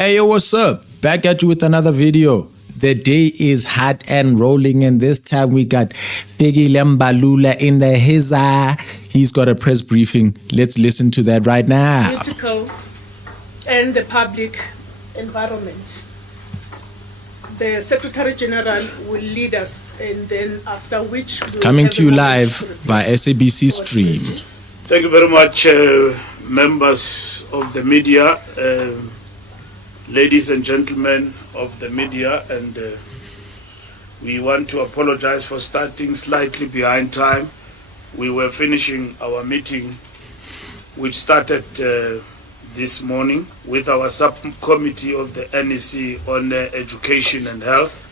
Hey, yo, what's up? Back at you with another video. The day is hot and rolling, and this time we got Fikile Mbalula in the hizza. He's got a press briefing. Let's listen to that right now. Political and the public environment. The Secretary General will lead us, and then after which we'll coming to you live by SABC Stream. Thank you very much, members of the media, ladies and gentlemen of the media, and we want to apologize for starting slightly behind time. We were finishing our meeting, which started this morning with our subcommittee of the NEC on education and health.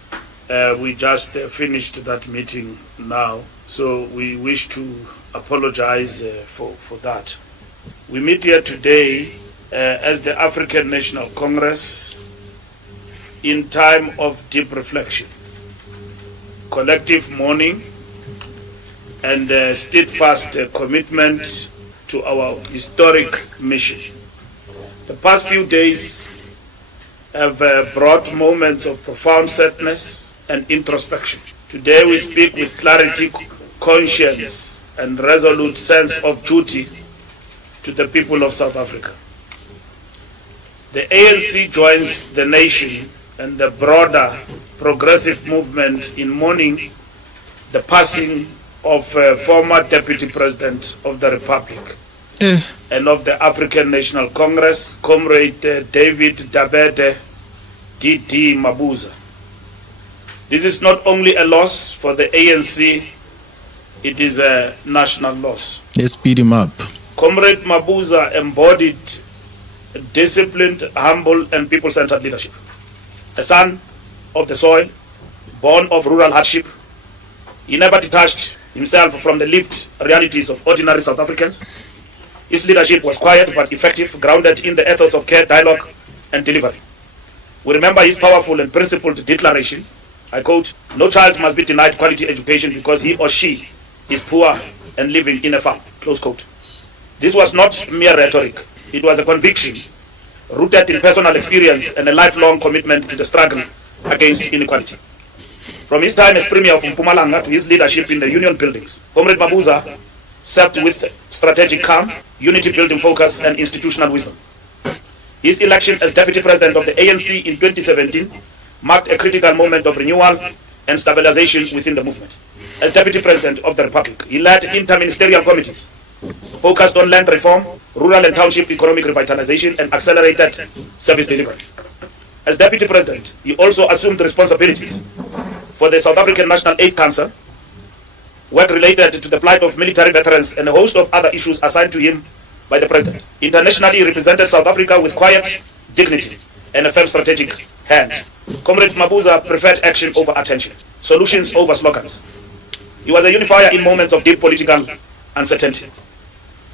We just finished that meeting now, so we wish to apologize for that. We meet here today as the African National Congress in time of deep reflection, collective mourning, and steadfast commitment to our historic mission. The past few days have brought moments of profound sadness and introspection. Today we speak with clarity, conscience, and resolute sense of duty to the people of South Africa. The ANC joins the nation and the broader progressive movement in mourning the passing of former Deputy President of the Republic and of the African National Congress, Comrade David Dabede D.D. Mabuza. This is not only a loss for the ANC, it is a national loss. Let's speed him up. Comrade Mabuza embodied disciplined, humble, and people-centered leadership. A son of the soil, born of rural hardship, he never detached himself from the lived realities of ordinary South Africans. His leadership was quiet but effective, grounded in the ethos of care, dialogue, and delivery. We remember his powerful and principled declaration, I quote, "No child must be denied quality education because he or she is poor and living in a farm," close quote. This was not mere rhetoric. It was a conviction rooted in personal experience and a lifelong commitment to the struggle against inequality. From his time as Premier of Mpumalanga to his leadership in the union buildings, Comrade Mabuza served with strategic calm, unity-building focus, and institutional wisdom. His election as Deputy President of the ANC in 2017 marked a critical moment of renewal and stabilization within the movement. As Deputy President of the Republic, he led interministerial committees focused on land reform, rural and township economic revitalization, and accelerated service delivery. As Deputy President, he also assumed responsibilities for the South African National AIDS Council, work related to the plight of military veterans, and a host of other issues assigned to him by the President. Internationally, he represented South Africa with quiet dignity and a firm strategic hand. Comrade Mabuza preferred action over attention, solutions over slogans. He was a unifier in moments of deep political uncertainty,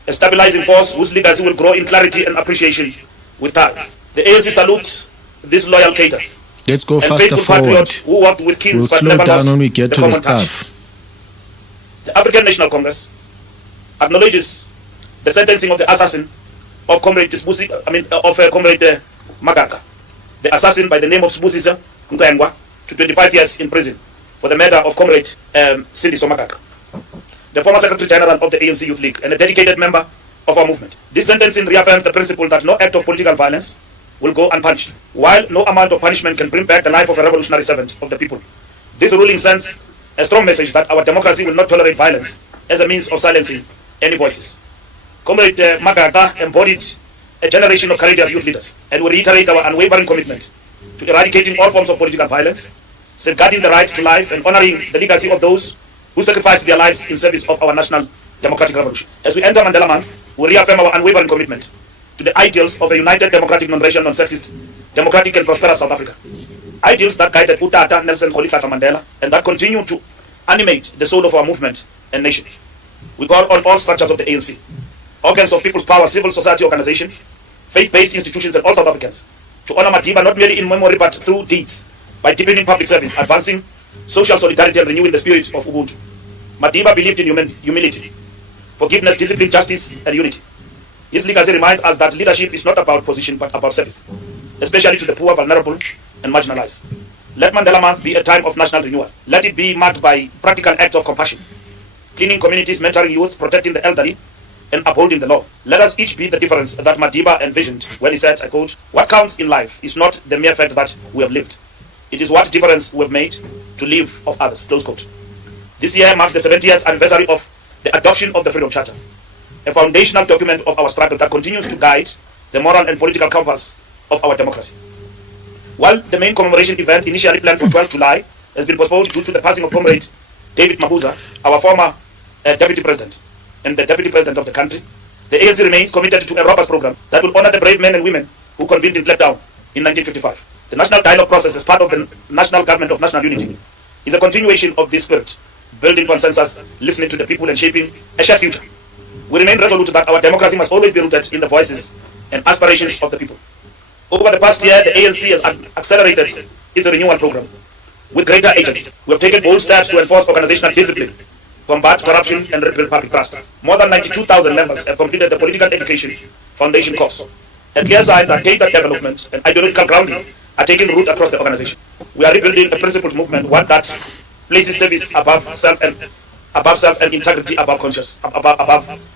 a stabilizing force whose legacy will grow in clarity and appreciation with time. The ANC salutes this loyal cadre. Let's go and faster forward. patriot who worked with kings We'll but slow never down lost when we get the to the common touch. stuff. The African National Congress acknowledges the sentencing of the assassin of Comrade Comrade Magaga, the assassin by the name of Sibusisa Nkwengwa, to 25 years in prison for the murder of Comrade Cindy Somagaga, the former Secretary General of the ANC Youth League and a dedicated member of our movement. This sentencing reaffirms the principle that no act of political violence will go unpunished, while no amount of punishment can bring back the life of a revolutionary servant of the people. This ruling sends a strong message that our democracy will not tolerate violence as a means of silencing any voices. Comrade Magaga embodied a generation of courageous youth leaders, and we reiterate our unwavering commitment to eradicating all forms of political violence, safeguarding the right to life, and honoring the legacy of those who sacrificed their lives in service of our national democratic revolution. As we enter Mandela Month, we reaffirm our unwavering commitment to the ideals of a united, democratic, non-racial, non-sexist, democratic, and prosperous South Africa. Ideals that guided Utata Nelson Rolihlahla Mandela and that continue to animate the soul of our movement and nation. We call on all structures of the ANC, organs of people's power, civil society organizations, faith-based institutions, and all South Africans to honor Madiba not merely in memory but through deeds, by deepening public service, advancing social solidarity, and renewing the spirit of Ubuntu. Madiba believed in humility, forgiveness, discipline, justice, and unity. His legacy reminds us that leadership is not about position but about service. especially to the poor, vulnerable, and marginalized. Let Mandela Month be a time of national renewal. Let it be marked by practical acts of compassion, cleaning communities, mentoring youth, protecting the elderly, and upholding the law. Let us each be the difference that Madiba envisioned when he said, I quote, "What counts in life is not the mere fact that we have lived. It is what difference we have made to live of others." Close quote. This year marks the 70th anniversary of the adoption of the Freedom Charter, a foundational document of our struggle that continues to guide the moral and political compass of our democracy. While the main commemoration event initially planned for 12 July has been postponed due to the passing of Comrade David Mabuza, our former Deputy President and the Deputy President of the country, the ANC remains committed to a robust program that will honor the brave men and women who convened in Kliptown in 1955. The national dialogue process as part of the National Government of National Unity is a continuation of this spirit, building consensus, listening to the people, and shaping a shared future. We remain resolute that our democracy must always be rooted in the voices and aspirations of the people. Over the past year, the ANC has accelerated its renewal program with greater agency. We have taken bold steps to enforce organizational discipline, combat corruption, and rebuild public trust. More than 92,000 members have completed the Political Education Foundation course. A clear sign that data development and ideological grounding are taking root across the organization. We are rebuilding a principled movement, one that places service above self and integrity above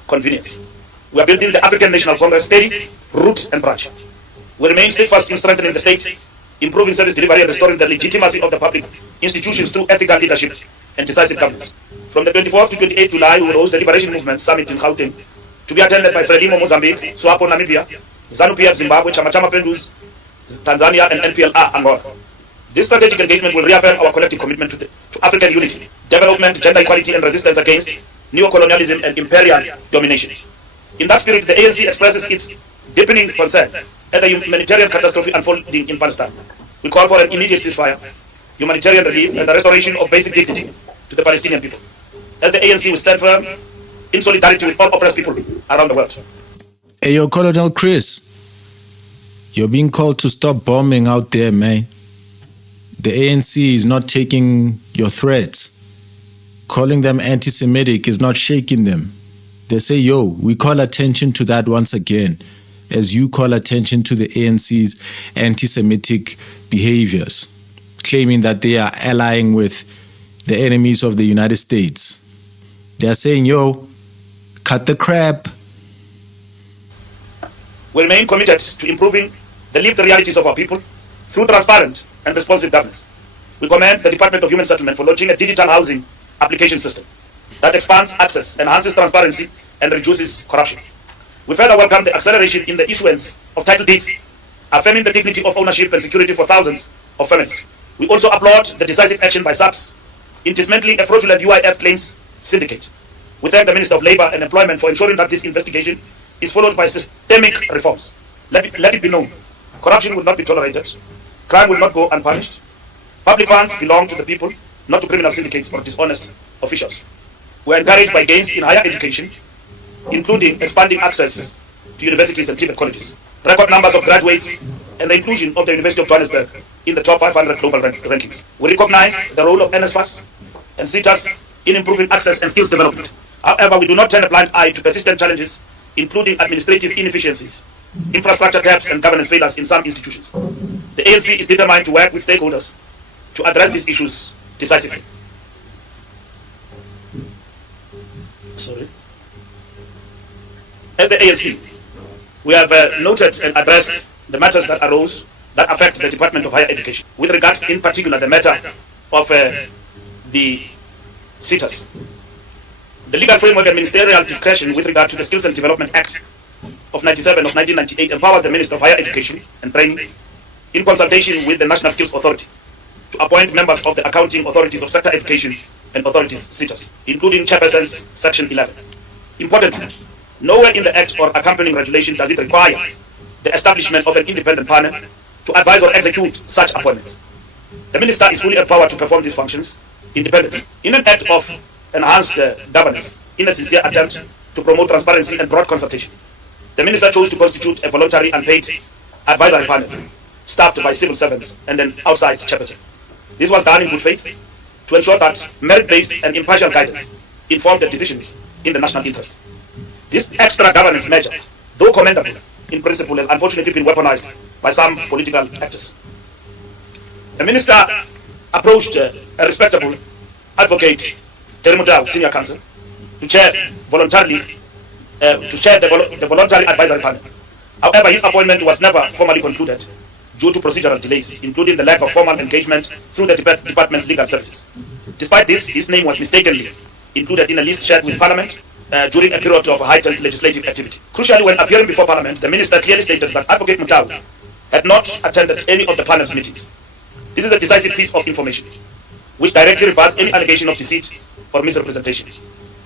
convenience. We are building the African National Congress steady, root and branch. We remain steadfast in strengthening the state, improving service delivery, and restoring the legitimacy of the public institutions through ethical leadership and decisive governance. From the 24th to 28th July, we will host the Liberation Movement Summit in Gauteng, to be attended by Frelimo Mozambique, SWAPO Namibia, ZANU-PF Zimbabwe, Chama Pendus Tanzania, and NPLA Angola. This strategic engagement will reaffirm our collective commitment to African unity, development, gender equality, and resistance against neocolonialism and imperial domination. In that spirit, the ANC expresses its deepening concern at the humanitarian catastrophe unfolding in Palestine. We call for an immediate ceasefire, humanitarian relief, and the restoration of basic dignity to the Palestinian people. As the ANC will stand firm in solidarity with all oppressed people around the world. Hey, yo, Colonel Chris, you're being called to stop bombing out there, man. The ANC is not taking your threats. Calling them anti-Semitic is not shaking them. They say, yo, we call attention to that once again, as you call attention to the ANC's anti-Semitic behaviors, claiming that they are allying with the enemies of the United States. They are saying, yo, cut the crap. We remain committed to improving the lived realities of our people through transparent and responsive governance. We commend the Department of Human Settlement for launching a digital housing application system that expands access, enhances transparency, and reduces corruption. We further welcome the acceleration in the issuance of title deeds, affirming the dignity of ownership and security for thousands of families. We also applaud the decisive action by SAPS in dismantling a fraudulent UIF claims syndicate. We thank the Minister of Labour and Employment for ensuring that this investigation is followed by systemic reforms. Let it be known, corruption will not be tolerated, crime will not go unpunished. Public funds belong to the people, not to criminal syndicates or dishonest officials. We are encouraged by gains in higher education, including expanding access to universities and TVET colleges, record numbers of graduates, and the inclusion of the University of Johannesburg in the top 500 global rankings. We recognize the role of NSFAS and CETAS in improving access and skills development. However, we do not turn a blind eye to persistent challenges, including administrative inefficiencies, infrastructure gaps, and governance failures in some institutions. The ANC is determined to work with stakeholders to address these issues decisively. As the ANC, we have noted and addressed the matters that arose that affect the Department of Higher Education, with regard in particular the matter of the CETAS. The legal framework and ministerial discretion with regard to the Skills and Development Act of 1998 empowers the Minister of Higher Education and Training, in consultation with the National Skills Authority, to appoint members of the accounting authorities of sector education and authorities CETAS, including chairpersons, Section 11. Importantly, nowhere in the Act or accompanying regulation does it require the establishment of an independent panel to advise or execute such appointments. The Minister is fully empowered to perform these functions independently. In an act of enhanced governance, in a sincere attempt to promote transparency and broad consultation, the Minister chose to constitute a voluntary unpaid advisory panel, staffed by civil servants and an outside chairperson. This was done in good faith to ensure that merit-based and impartial guidance informed the decisions in the national interest. This extra governance measure, though commendable in principle, has unfortunately been weaponized by some political actors. The minister approached a respectable advocate, Terry Mutau, senior counsel, to chair the voluntary advisory panel. However, his appointment was never formally concluded due to procedural delays, including the lack of formal engagement through the department's legal services. Despite this, his name was mistakenly included in a list shared with Parliament during a period of heightened legislative activity. Crucially, when appearing before Parliament, the minister clearly stated that Advocate Mutau had not attended any of the panel's meetings. This is a decisive piece of information, which directly rebuts any allegation of deceit or misrepresentation.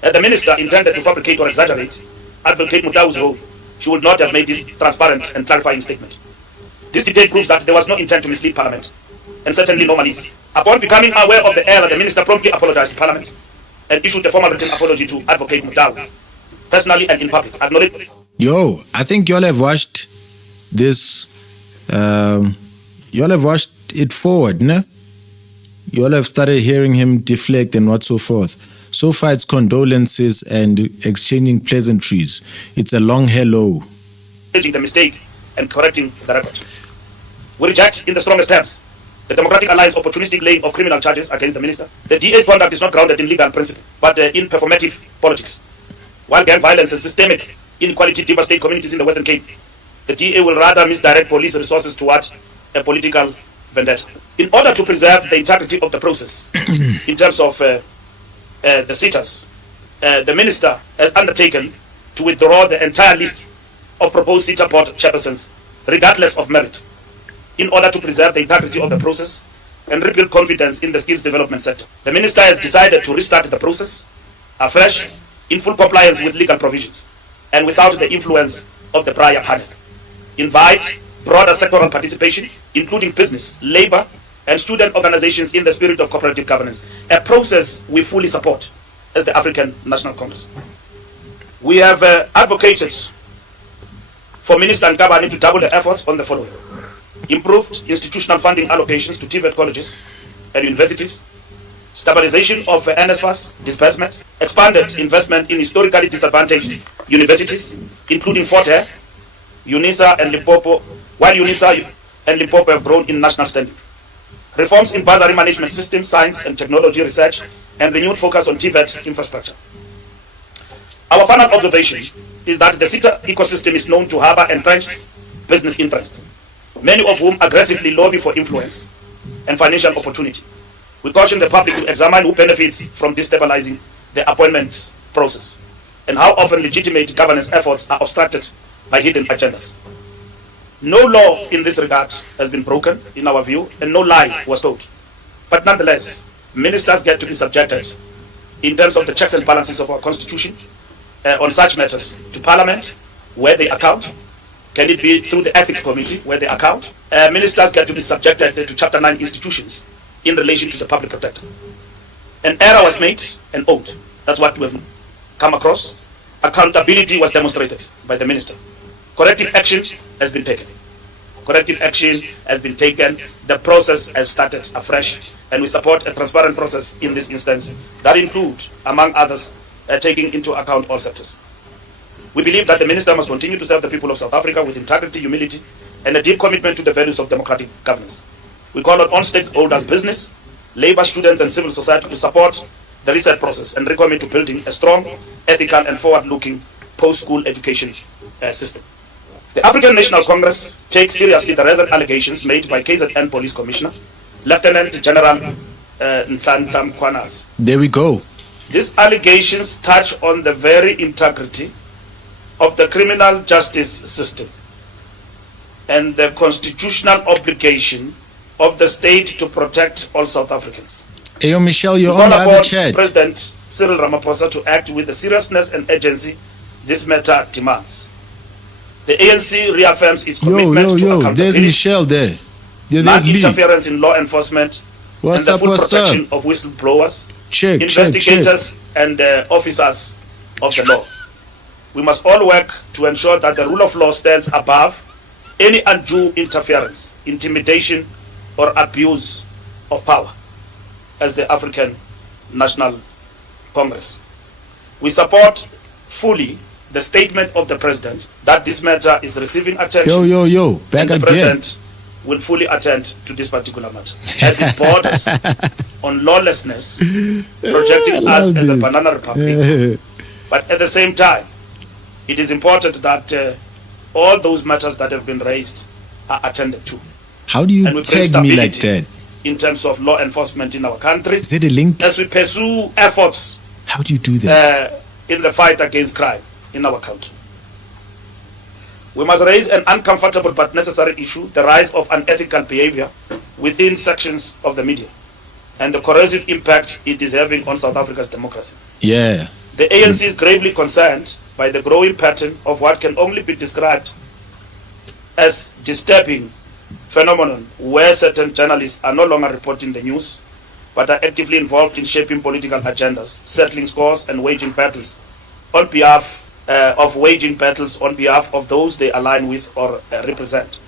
Had the minister intended to fabricate or exaggerate Advocate Mutau's role, she would not have made this transparent and clarifying statement. This detail proves that there was no intent to mislead Parliament, and certainly no malice. Upon becoming aware of the error, the minister promptly apologized to Parliament and issued a formal written apology to Advocate Mutau, personally and in public. Yo, I think y'all have watched this. Y'all have watched it forward, no? Y'all have started hearing him deflect and what so forth. So far, it's condolences and exchanging pleasantries. It's a long hello. The mistake and correcting the record. We reject in the strongest terms the Democratic Alliance opportunistic laying of criminal charges against the minister. The DA's conduct is not grounded in legal principle, but in performative politics. While gang violence and systemic inequality devastate communities in the Western Cape, the DA will rather misdirect police resources towards a political vendetta. In order to preserve the integrity of the process, in terms of the sitters, the minister has undertaken to withdraw the entire list of proposed sitter board chairpersons, regardless of merit, in order to preserve the integrity of the process and rebuild confidence in the skills development sector. The minister has decided to restart the process afresh, in full compliance with legal provisions, and without the influence of the prior panel. Invite broader sectoral participation, including business, labor, and student organizations in the spirit of cooperative governance, a process we fully support as the African National Congress. We have advocated for Minister Nkabani to double the efforts on the following: improved institutional funding allocations to TVET colleges and universities, stabilization of NSFAS disbursements, expanded investment in historically disadvantaged universities, including Fort Hare, UNISA and Limpopo, while UNISA and Limpopo have grown in national standing. Reforms in bursary management systems, science and technology research, and renewed focus on TVET infrastructure. Our final observation is that the sitter ecosystem is known to harbor entrenched business interests, many of whom aggressively lobby for influence and financial opportunity. We caution the public to examine who benefits from destabilizing the appointment process and how often legitimate governance efforts are obstructed by hidden agendas. No law in this regard has been broken, in our view, and no lie was told. But nonetheless, ministers get to be subjected, in terms of the checks and balances of our constitution, on such matters to Parliament, where they account. Can it be through the Ethics Committee, where they account? Ministers get to be subjected to Chapter 9 institutions in relation to the public protector. An error was made and owned. That's what we've come across. Accountability was demonstrated by the minister. Corrective action has been taken. Corrective action has been taken. The process has started afresh, and we support a transparent process in this instance that includes, among others, taking into account all sectors. We believe that the minister must continue to serve the people of South Africa with integrity, humility, and a deep commitment to the values of democratic governance. We call on all stakeholders, business, labor, students, and civil society to support the research process and recommit to building a strong, ethical, and forward-looking post-school education system. The African National Congress takes seriously the recent allegations made by KZN Police Commissioner, Lieutenant General Nhlanhla Mkhwanazi. There we go. These allegations touch on the very integrity of the criminal justice system and the constitutional obligation of the state to protect all South Africans. Hey, Michelle, you're on the other chat. President Cyril Ramaphosa to act with the seriousness and urgency this matter demands. The ANC reaffirms its commitment to accountability. There's Michelle there. There's Lee. Interference in law enforcement and the full protection of whistleblowers, investigators, and officers of the law. We must all work to ensure that the rule of law stands above any undue interference, intimidation, or abuse of power as the African National Congress. We support fully the statement of the president that this matter is receiving attention. Back and the again. president will fully attend to this particular matter, as it borders on lawlessness, projecting us as a banana republic. But at the same time, it is important that all those matters that have been raised are attended to. How do you tag me like that? In terms of law enforcement in our country, is there a link? As we pursue efforts, how do you do that? In the fight against crime in our country, we must raise an uncomfortable but necessary issue: the rise of unethical behavior within sections of the media, and the corrosive impact it is having on South Africa's democracy. Yeah. The ANC is gravely concerned by the growing pattern of what can only be described as disturbing phenomenon, where certain journalists are no longer reporting the news, but are actively involved in shaping political agendas, settling scores, and waging battles on behalf on behalf of those they align with or represent.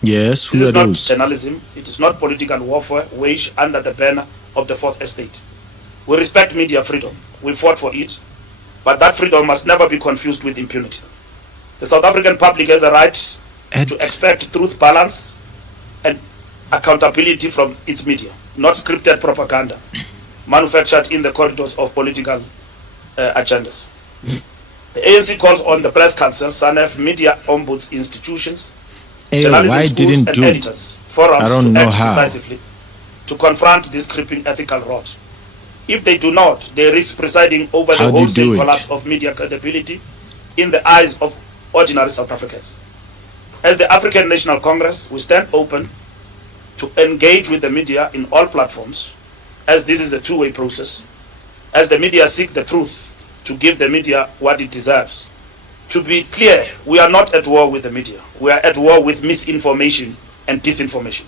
Yes, who are those? It is not journalism. It is not political warfare waged under the banner of the Fourth Estate. We respect media freedom. We fought for it, but that freedom must never be confused with impunity. The South African public has a right to expect truth, balance, and accountability from its media, not scripted propaganda manufactured in the corridors of political agendas. The ANC calls on the Press Council, SANEF, media ombuds institutions, journalism schools and editors, forums to act decisively to confront this creeping ethical rot. If they do not, they risk presiding over the wholesale collapse of media credibility in the eyes of ordinary South Africans. As the African National Congress, we stand open to engage with the media in all platforms, as this is a two-way process, as the media seek the truth, to give the media what it deserves. To be clear, we are not at war with the media. We are at war with misinformation and disinformation,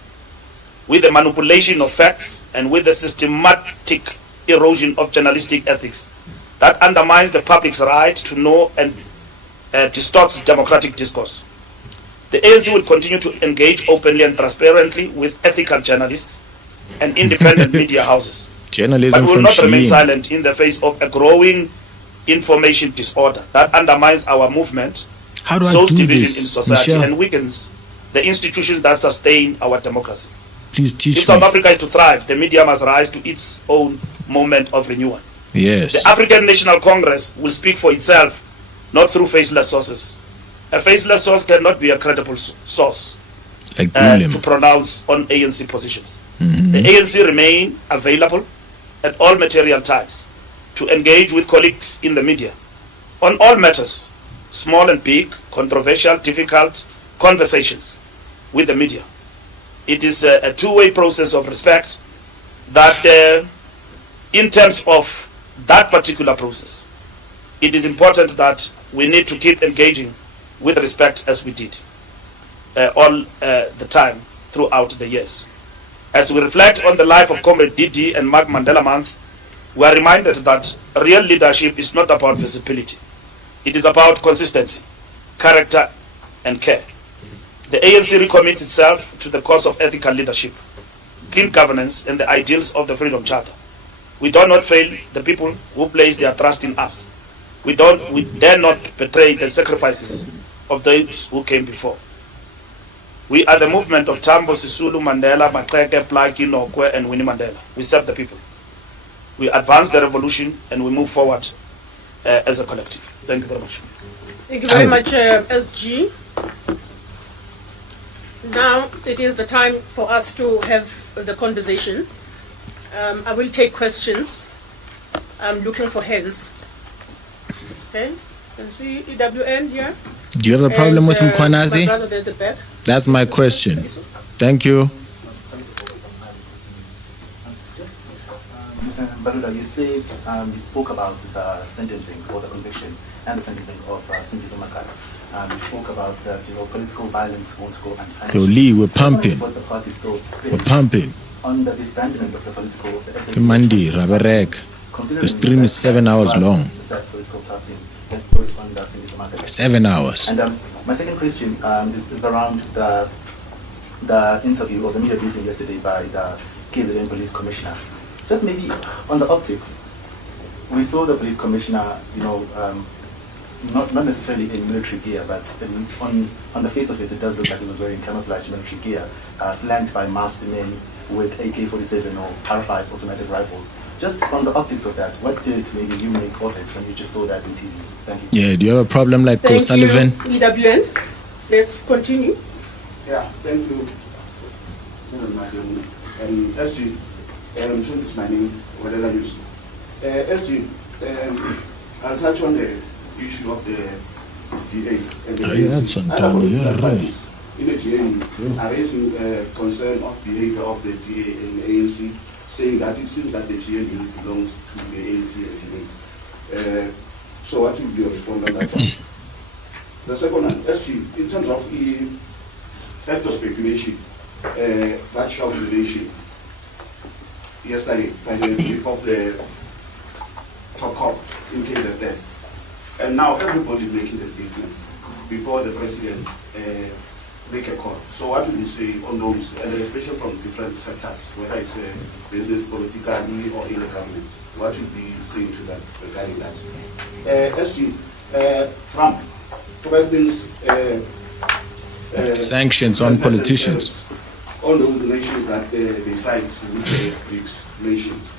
with the manipulation of facts, and with the systematic erosion of journalistic ethics that undermines the public's right to know and distorts democratic discourse. The ANC will continue to engage openly and transparently with ethical journalists and independent media houses. Journalism, but we will not remain silent in the face of a growing information disorder that undermines our movement, sows division in society, and weakens the institutions that sustain our democracy. Please teach me. If South Africa is to thrive, the media must rise to its own moment of renewal. Yes. The African National Congress will speak for itself, not through faceless sources. A faceless source cannot be a credible source to pronounce on ANC positions. The ANC remain available at all material times to engage with colleagues in the media on all matters, small and big, controversial, difficult conversations with the media. It is a two-way process of respect that in terms of that particular process, it is important that we need to keep engaging with respect as we did all the time throughout the years. As we reflect on the life of Comrade Didi and Mark Mandela Month, we are reminded that real leadership is not about visibility. It is about consistency, character, and care. The ANC recommits itself to the cause of ethical leadership, clean governance, and the ideals of the Freedom Charter. We do not fail the people who place their trust in us. We dare not betray the sacrifices of those who came before. We are the movement of Tambo, Sisulu, Mandela, Makreke, Plaki, Nokwe, and Winnie Mandela. We serve the people. We advance the revolution and we move forward as a collective. Thank you very much. Thank you very much, SG. Now it is the time for us to have the conversation. I will take questions. I'm looking for hands. Okay, you can see EWN here. Do you have a problem with Mkhwanazi? My brother there at the back. That's my question. Thank you. Mr. Mbalula, you said you spoke about the sentencing or the conviction and the sentencing of Cindy Zomakala. You spoke about that political violence won't go unpunished. So Lee, we're pumping. What the party's thoughts We're pumping. on the disbandment of the political Kimandi, Raberek. The stream is 7 hours long. 7 hours. And my second question is around the interview or the media briefing yesterday by the KZN police commissioner. Just maybe on the optics, we saw the police commissioner, not necessarily in military gear, but on the face of it, it does look like he was wearing camouflage military gear, flanked by masked men with AK-47 or Parafise automatic rifles. Just from the optics of that, what did maybe you make of it when you just saw that in TV? Thank you. Yeah, do you have a problem like Thank O'Sullivan? you, EWN. Let's continue. Yeah, thank you, Madam. And SG, since it's my name, whatever you SG, I'll touch on the issue of the DA and the ANC. In the DA, are raising concern of behavior of the DA and the ANC, saying that it seems that the GA belongs to the ANC and DA. So what will be your response on that one? The second one, SG, in terms of the act of speculation, that shocked the nation yesterday by the brief of the top cop in case of death. And now everybody is making the statements before the president make a call. So what will you say on those, and especially from different sectors, whether it's business, politically, or in the government? What should be saying to that regarding that? SG, Trump threatens sanctions on politicians. All those nations that they side with the BRICS nations.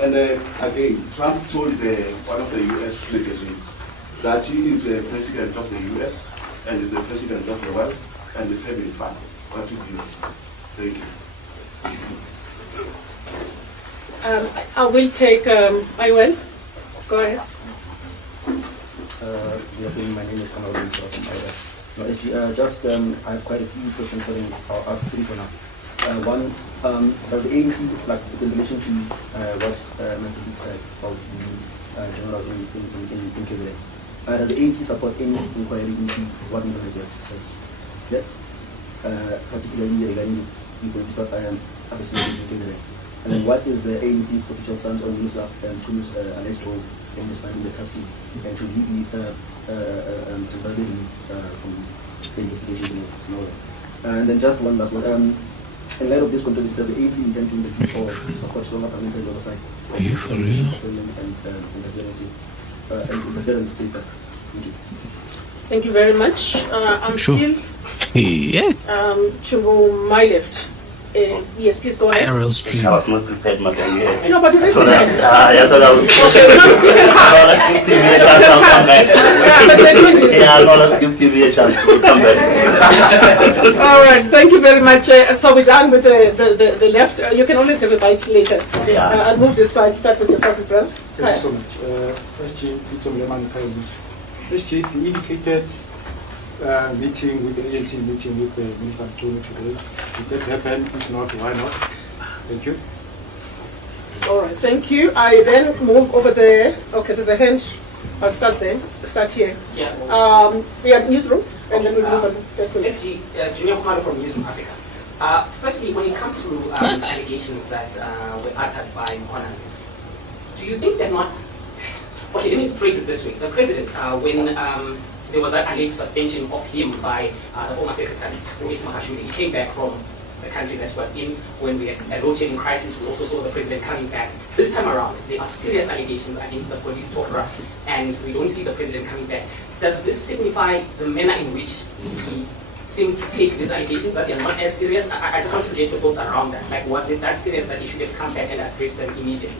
And again, Trump told one of the US magazines that he is the president of the US and is the president of the world and is having fun. What do you do? Thank you. I will take Iwan. Go ahead. My name is Kamal from Ida. No, just I have quite a few questions for them. I'll ask three for now. One, does the ANC, like it's in relation to what Mkhwanazi said about the general in KZN. Does the ANC support any inquiry into what Mkhwanazi has said, particularly regarding the political assassination in KZN? And then what is the ANC's potential stance on Minister Tumu's alleged role in disbanding the trustee, and should he be temporarily from the investigation and all that? And then just one last one. In light of this context, does the ANC intend to intervene or support stronger parliamentary oversight? Are you for real? And interference safer. Thank you. Thank you very much. I'm Sure. still Yeah. to my left. Yes, please go ahead. Aerial stream. I was not prepared, madam. Yeah. No, but you raised your hand. I thought I was. Okay, you can pass. Let's give TV a chance. I'll come back. But we're doing this. Yeah, no, let's give TV a chance. We'll come back. All right, thank you very much. So we're done with the left. You can always have a bite later. Yeah. I'll move this side. Start with yourself, brother. Thank you so much. SG, it's on the SG, you indicated meeting with the ANC, meeting with the Minister Tunu today. Did that happen? If not, why not? Thank you. All right, thank you. I then move over there. Okay, there's a hand. I'll start there. Start here. Yeah. We have newsroom, and then we'll move on. SG, Junior Kumalo from Newsroom Africa. Firstly, when it comes to allegations that were uttered by Mkhwanazi, do you think they're not... Okay, let me phrase it this way. The president, when there was that alleged suspension of him by the former secretary, Louis Makashule, he came back from the country that was in when we had a load-shedding crisis. We also saw the president coming back. This time around, there are serious allegations against the police top brass, and we don't see the president coming back. Does this signify the manner in which he seems to take these allegations, that they are not as serious? I just want to get your thoughts around that. Like, was it that serious that he should have come back and addressed them immediately?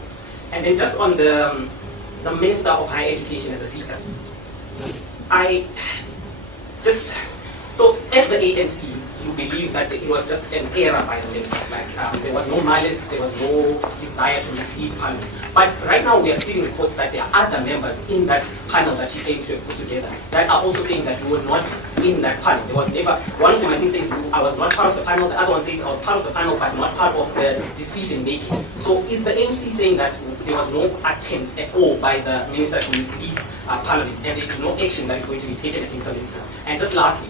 And then just on the Minister of Higher Education and the CETAs, so as the ANC, you believe that it was just an error by the minister, like there was no malice, there was no desire to mislead panel. But right now we are seeing reports that there are other members in that panel that she aims to have put together that are also saying that you were not in that panel. There was never, one of them I think says I was not part of the panel, the other one says I was part of the panel but not part of the decision making. So is the ANC saying that there was no attempt at all by the minister to mislead Parliament, and there is no action that is going to be taken against the minister? And just lastly,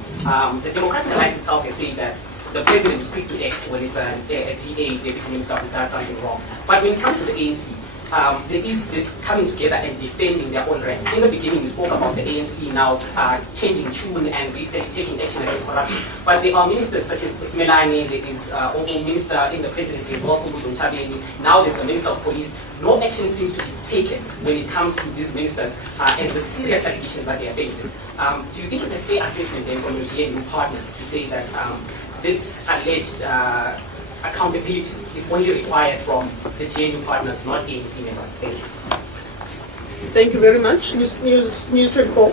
the Democratic Alliance itself has said that the president is quick to act when it's a DA, deputy minister, who does something wrong. But when it comes to the ANC, there is this coming together and defending their own rights. In the beginning, you spoke about the ANC now changing tune and basically taking action against corruption. But there are ministers such as Smelani, there is also minister in the presidency as well, now there's the minister of police. No action seems to be taken when it comes to these ministers and the serious allegations that they are facing. Do you think it's a fair assessment then from your GNU partners to say that this alleged accountability is only required from the GNU partners, not ANC members? Thank you. Thank you very much. News 24.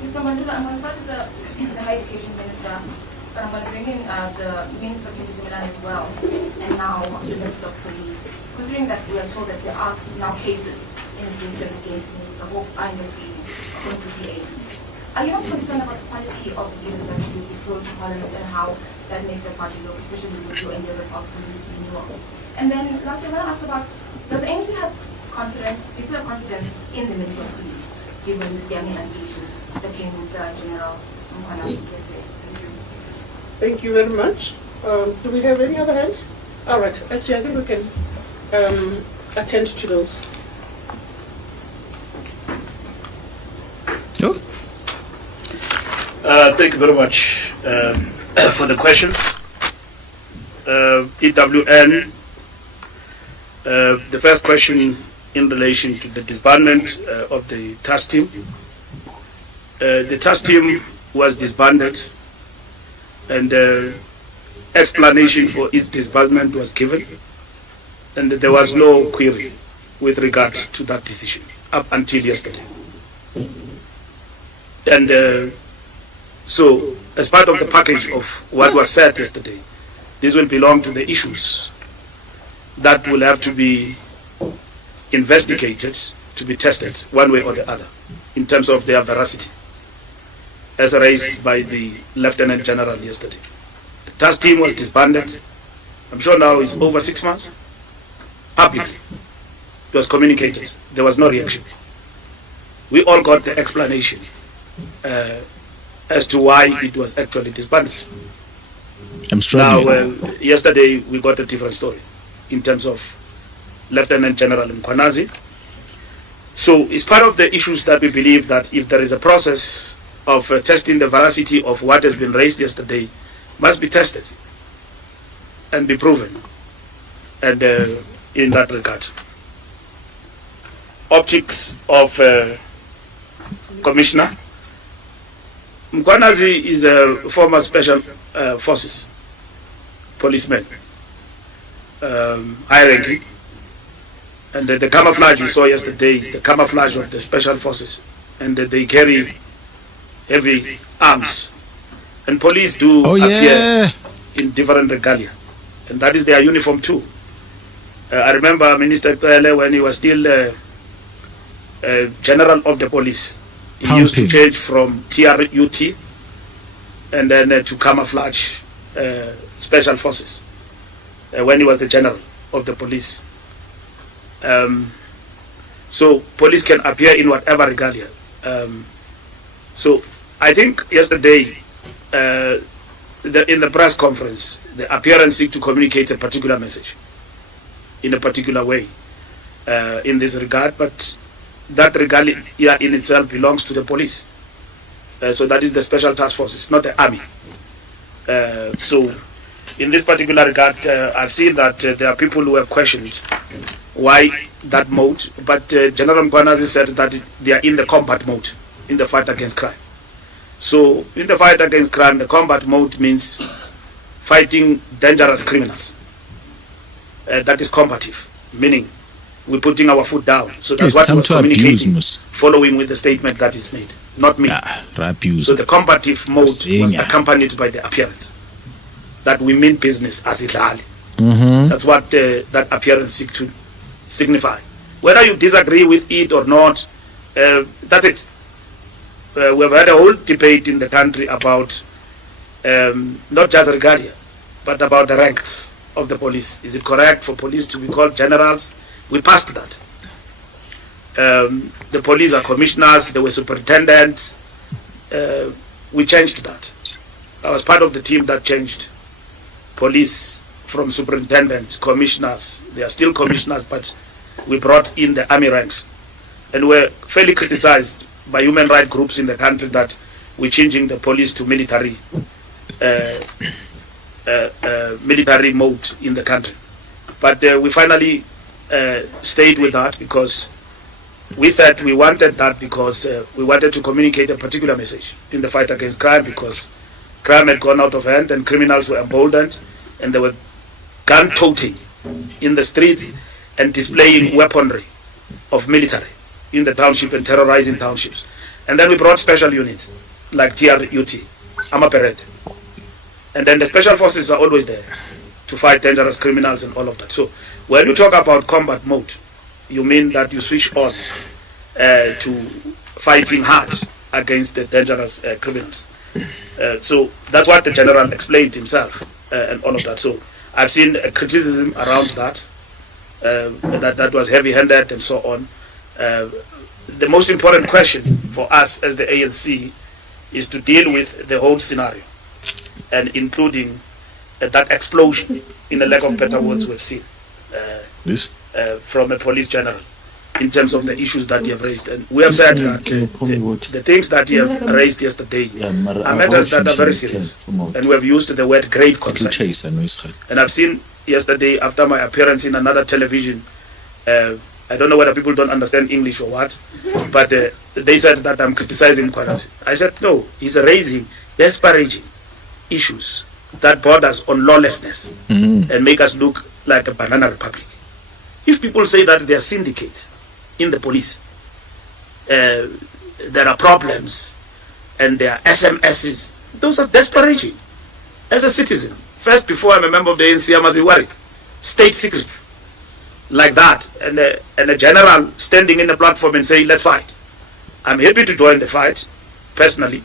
Mr. Mbalula, I'm going to start with the Higher Education Minister, but I'm going to bring in the Minister of Milan as well, and now the Minister of Police. Considering that we are told that there are now cases in existence against Mr. Hawks are investigating according to DA. Are you not concerned about the quality of the leaders that you deploy to Parliament and how that makes the party look, especially with you and the others out from renewal? And then lastly, I want to ask about, does the ANC have confidence, do you still have confidence in the Minister of Police, given the many allegations that came with General Mkhwanazi yesterday? Thank you. Thank you very much. Do we have any other hand? All right, SG, I think we can attend to those. Sure. Thank you very much for the questions. EWN, the first question in relation to the disbandment of the task team. The task team was disbanded and explanation for its disbandment was given, and there was no query with regard to that decision up until yesterday. And so, as part of the package of what was said yesterday, this will belong to the issues that will have to be investigated, to be tested one way or the other, in terms of their veracity, as raised by the Lieutenant General yesterday. The task team was disbanded. I'm sure now it's over 6 months. Publicly, it was communicated. There was no reaction. We all got the explanation as to why it was actually disbanded. I'm struggling. Now, yesterday we got a different story in terms of Lieutenant General Mkhwanazi. So it's part of the issues that we believe that if there is a process of testing the veracity of what has been raised yesterday, must be tested and be proven. And in that regard, optics of Commissioner Mkhwanazi is a former special forces policeman, high ranking, and the camouflage you saw yesterday is the camouflage of the special forces, and they carry heavy arms, and police do appear in different regalia, and that is their uniform too. I remember Minister Pele, when he was still general of the police, he used to change from TRUT and then to camouflage special forces when he was the general of the police. So police can appear in whatever regalia. So I think yesterday in the press conference, the appearance seemed to communicate a particular message in a particular way in this regard, but that regalia in itself belongs to the police. So that is the special task force, it's not the army. So in this particular regard, I've seen that there are people who have questioned why that mode, but General Mkhwanazi said that they are in the combat mode, in the fight against crime. So in the fight against crime, the combat mode means fighting dangerous criminals. That is combative, meaning we're putting our foot down. So that's what was communicating, following with the statement that is made, not me. So the combative mode was accompanied by the appearance that we mean business as Ilali. That's what that appearance seeks to signify. Whether you disagree with it or not, that's it. We've had a whole debate in the country about not just regalia, but about the ranks of the police. Is it correct for police to be called generals? We passed that. The police are commissioners, they were superintendents. We changed that. I was part of the team that changed police from superintendent, commissioners. They are still commissioners, but we brought in the army ranks. And we're fairly criticized by human rights groups in the country that we're changing the police to military military mode in the country. But we finally stayed with that because we said we wanted that because we wanted to communicate a particular message in the fight against crime, because crime had gone out of hand and criminals were emboldened and they were gun-toting in the streets and displaying weaponry of military in the township and terrorizing townships. And then we brought special units like TRUT, Amaperede. And then the special forces are always there to fight dangerous criminals and all of that. So when you talk about combat mode, you mean that you switch on to fighting hard against the dangerous criminals. So that's what the general explained himself and all of that. So I've seen criticism around that, that was heavy-handed and so on. The most important question for us as the ANC is to deal with the whole scenario, and including that explosion, in a lack of better words, we've seen from a police general in terms of the issues that you have raised. And we have said that the things that you have raised yesterday are matters that are very serious, and we have used the word grave concern. And I've seen yesterday, after my appearance in another television, I don't know whether people don't understand English or what, but they said that I'm criticizing Mkhwanazi. I said no, he's raising disparaging issues that borders on lawlessness and make us look like a banana republic. If people say that there are syndicates in the police, there are problems and there are SMSs, those are disparaging. As a citizen, first, before I'm a member of the ANC, I must be worried. State secrets like that, and a general standing in the platform and saying, let's fight. I'm happy to join the fight, personally,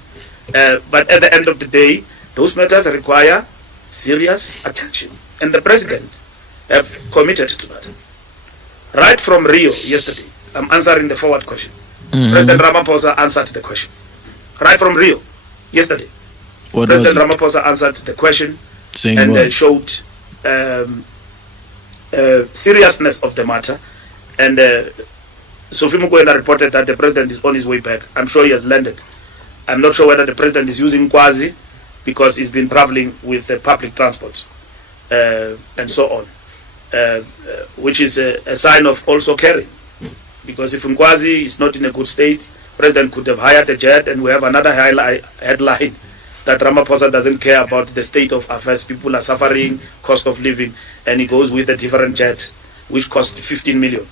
but at the end of the day, those matters require serious attention. And the president have committed to that. Right from Rio yesterday, I'm answering the forward question. President Ramaphosa answered the question. Right from Rio yesterday, President Ramaphosa answered the question and showed seriousness of the matter. And Sophie Mukwena reported that the president is on his way back. I'm sure he has landed. I'm not sure whether the president is using Kwazi because he's been traveling with public transport and so on, which is a sign of also caring. Because if Nkwazi is not in a good state, president could have hired a jet, and we have another headline that Ramaphosa doesn't care about the state of affairs. People are suffering, cost of living, and he goes with a different jet, which cost 15 million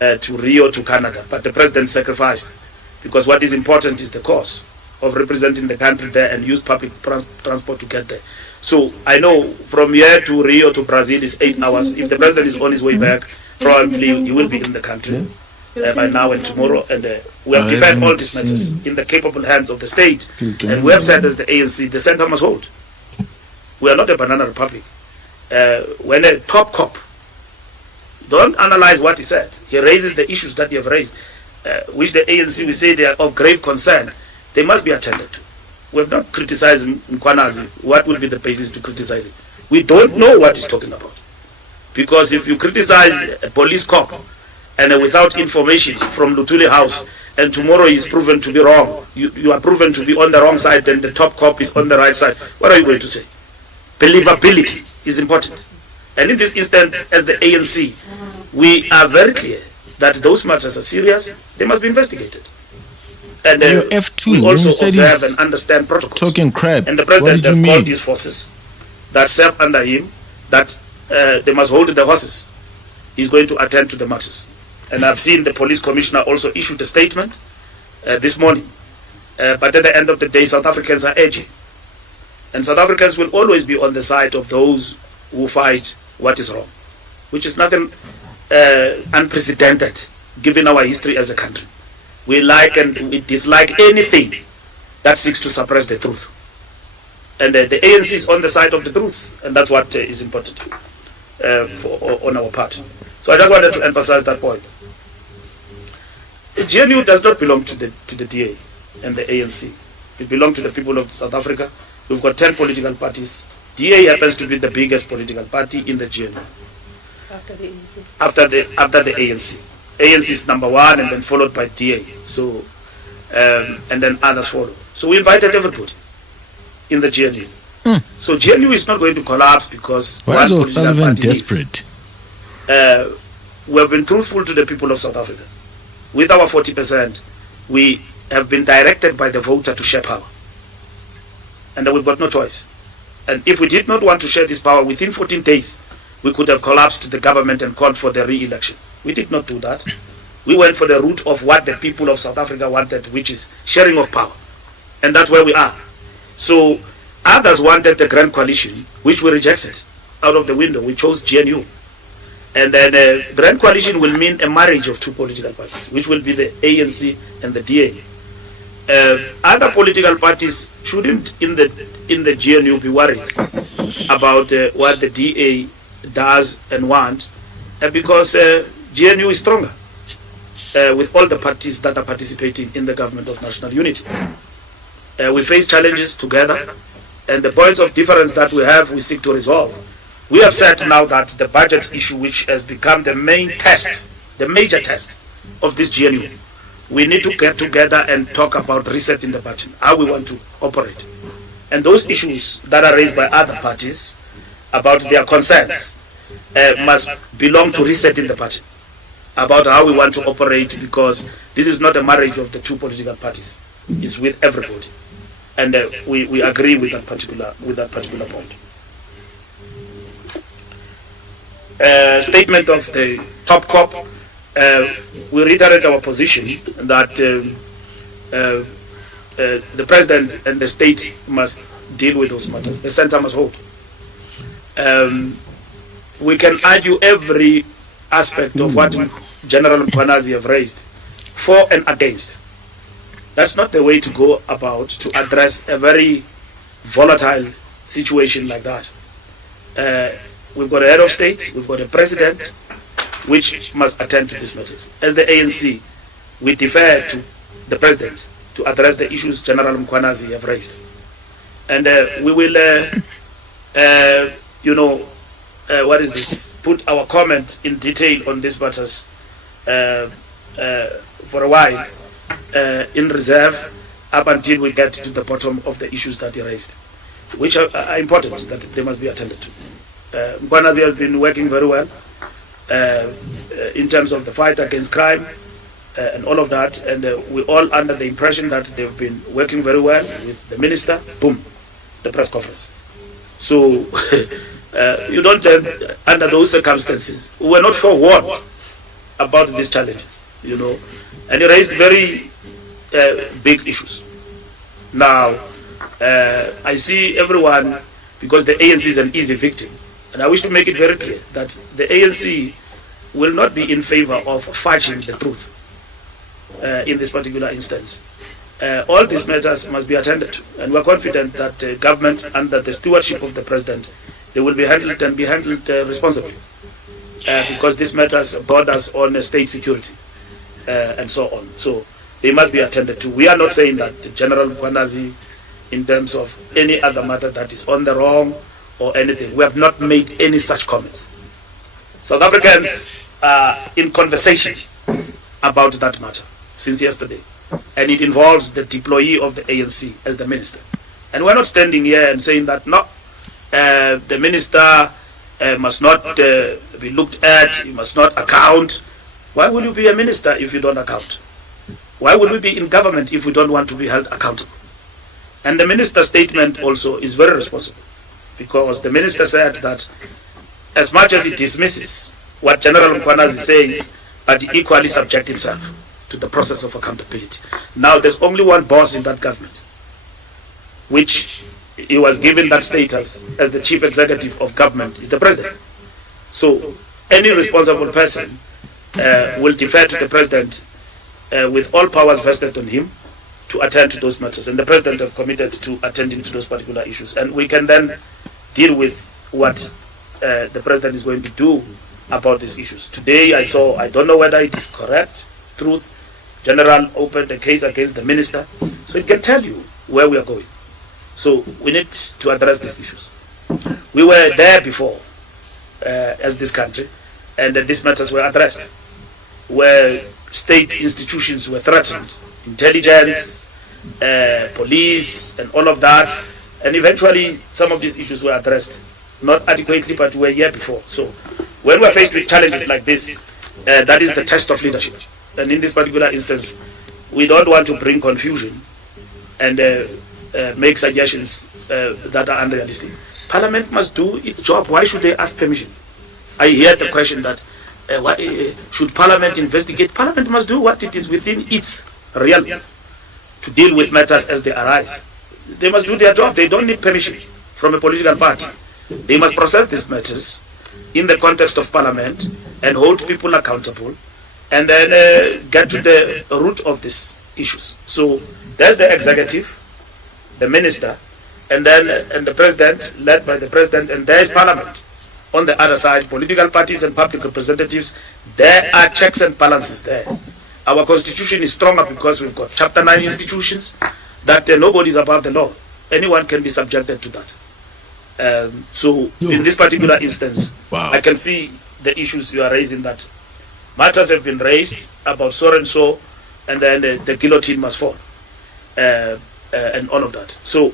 to Rio to Canada. But the president sacrificed, because what is important is the cause of representing the country there and use public transport to get there. So I know from here to Rio to Brazil is 8 hours. If the president is on his way back, probably he will be in the country by now and tomorrow. And we have defined all these matters in the capable hands of the state. And we have said as the ANC, the center must hold. We are not a banana republic. When a top cop, don't analyze what he said. He raises the issues that you have raised, which the ANC, we say they are of grave concern. They must be attended to. We have not criticized Mkhwanazi. What will be the basis to criticize him? We don't know what he's talking about. Because if you criticize a police cop and without information from Lutuli House, and tomorrow he's proven to be wrong, you are proven to be on the wrong side, and the top cop is on the right side, what are you going to say? Believability is important. And in this instance, as the ANC, we are very clear that those matters are serious, they must be investigated. And F2, we also observe and understand protocols. Talking crap. And the president has called his forces that serve under him that they must hold the horses. He's going to attend to the matters. And I've seen the police commissioner also issued a statement this morning. But at the end of the day, South Africans are edgy. And South Africans will always be on the side of those who fight what is wrong, which is nothing unprecedented given our history as a country. We like and we dislike anything that seeks to suppress the truth. And the ANC is on the side of the truth, and that's what is important on our part. So I just wanted to emphasize that point. The GNU does not belong to the DA and the ANC. It belongs to the people of South Africa. We've got 10 political parties DA happens to be the biggest political party in the GNU. After the ANC. After the ANC. ANC is number one and then followed by DA. So, and then others follow. So we invited everybody in the GNU. So GNU is not going to collapse because why is O'Sullivan desperate? We have been truthful to the people of South Africa. With our 40%, we have been directed by the voter to share power. And we've got no choice. And if we did not want to share this power, within 14 days, we could have collapsed the government and called for the re-election. We did not do that. We went for the route of what the people of South Africa wanted, which is sharing of power. And that's where we are. So others wanted the Grand Coalition, which we rejected out of the window. We chose GNU. And then Grand Coalition will mean a marriage of two political parties, which will be the ANC and the DA. Other political parties shouldn't in the GNU be worried about what the DA does and want, because GNU is stronger with all the parties that are participating in the government of national unity. We face challenges together, and the points of difference that we have, we seek to resolve. We have said now that the budget issue, which has become the main test, the major test of this GNU, we need to get together and talk about resetting the budget, how we want to operate. And those issues that are raised by other parties about their concerns must belong to resetting the budget, about how we want to operate, because this is not a marriage of the two political parties. It's with everybody. And we agree with that particular point. Statement of the top cop, we reiterate our position that the president and the state must deal with those matters. The center must hold. We can argue every aspect of what General Mkhwanazi have raised, for and against. That's not the way to go about to address a very volatile situation like that. We've got a head of state, we've got a president, which must attend to these matters. As the ANC, we defer to the president to address the issues General Mkhwanazi have raised. And we will, put our comment in detail on these matters for a while, in reserve, up until we get to the bottom of the issues that he raised, which are important, that they must be attended to. Mkhwanazi has been working very well in terms of the fight against crime and all of that, and we're all under the impression that they've been working very well with the minister. Boom, the press conference. So you don't, under those circumstances, we were not forewarned about these challenges, and he raised very big issues. Now, I see everyone, because the ANC is an easy victim, and I wish to make it very clear that the ANC will not be in favor of fudging the truth in this particular instance. All these matters must be attended to, and we're confident that government, under the stewardship of the president, they will be handled and be handled responsibly, because these matters borders on state security and so on. So they must be attended to. We are not saying that General Mkhwanazi, in terms of any other matter that is on the wrong or anything, we have not made any such comments. South Africans are in conversation about that matter since yesterday, and it involves the deployee of the ANC as the minister. And we're not standing here and saying that no, the minister must not be looked at, he must not account. Why will you be a minister if you don't account? Why would we be in government if we don't want to be held accountable? And the minister's statement also is very responsible, because the minister said that as much as he dismisses what General Mkhwanazi says, but he equally subjects himself to the process of accountability. Now there's only one boss in that government, which he was given that status as the chief executive of government, is the president. So any responsible person will defer to the president with all powers vested on him to attend to those matters. And the president has committed to attending to those particular issues. And we can then deal with what the president is going to do about these issues. Today I don't know whether it is correct, truth. General opened a case against the minister, so it can tell you where we are going. So we need to address these issues. We were there before as this country, and these matters were addressed, where state institutions were threatened, intelligence, police, and all of that, and eventually some of these issues were addressed, not adequately, but we were here before. So when we're faced with challenges like this, that is the test of leadership. And in this particular instance, we don't want to bring confusion and make suggestions that are unrealistic. Parliament must do its job. Why should they ask permission? I hear the question that should Parliament investigate? Parliament must do what it is within its realm to deal with matters as they arise. They must do their job. They don't need permission from a political party. They must process these matters in the context of Parliament and hold people accountable, and then get to the root of these issues. So there's the executive, the minister, and the president, led by the president, and there's Parliament. On the other side, political parties and public representatives, there are checks and balances there. Our constitution is stronger because we've got Chapter 9 institutions, that nobody is above the law. Anyone can be subjected to that. So in this particular instance, wow, I can see the issues you are raising, that matters have been raised about so and so, and then the guillotine must fall, and all of that. So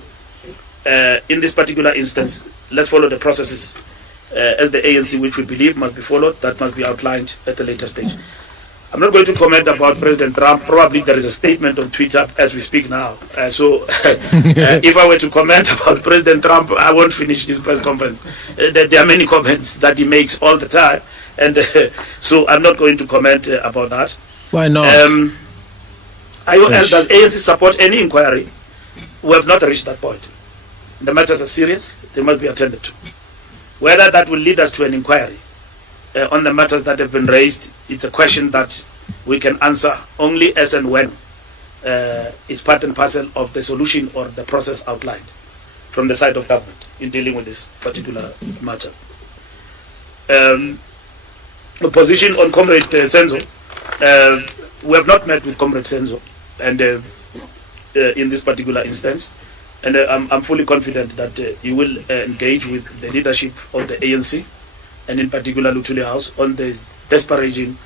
in this particular instance, let's follow the processes as the ANC, which we believe must be followed. That must be outlined at a later stage. I'm not going to comment about President Trump. Probably there is a statement on Twitter as we speak now. So if I were to comment about President Trump, I won't finish this press conference. There are many comments that he makes all the time. And so I'm not going to comment about that. Why not? Does ANC support any inquiry? We have not reached that point. The matters are serious. They must be attended to. Whether that will lead us to an inquiry on the matters that have been raised, it's a question that we can answer only as and when it's part and parcel of the solution or the process outlined from the side of government in dealing with this particular matter. The position on Comrade Senzo, we have not met with Comrade Senzo, and in this particular instance, and I'm fully confident that he will engage with the leadership of the ANC, and in particular Luthuli House, on the disparaging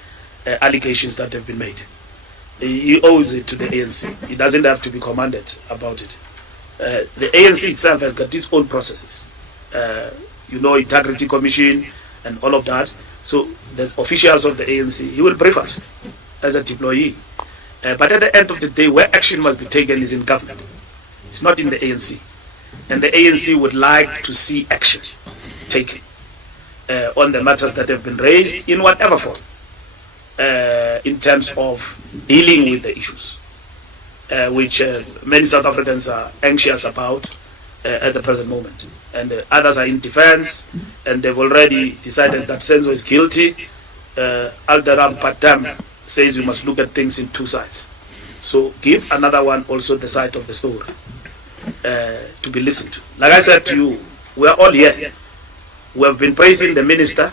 allegations that have been made. He owes it to the ANC. He doesn't have to be commanded about it. The ANC itself has got its own processes. Integrity Commission and all of that. So there's officials of the ANC. He will brief us as a deployee. But at the end of the day, where action must be taken is in government. It's not in the ANC. And the ANC would like to see action taken on the matters that have been raised in whatever form, in terms of dealing with the issues, which many South Africans are anxious about at the present moment. And others are in defense, and they've already decided that Senzo is guilty. Aldaram Patam says we must look at things in two sides. So give another one also the side of the story to be listened to. Like I said to you, we are all here. We have been praising the minister,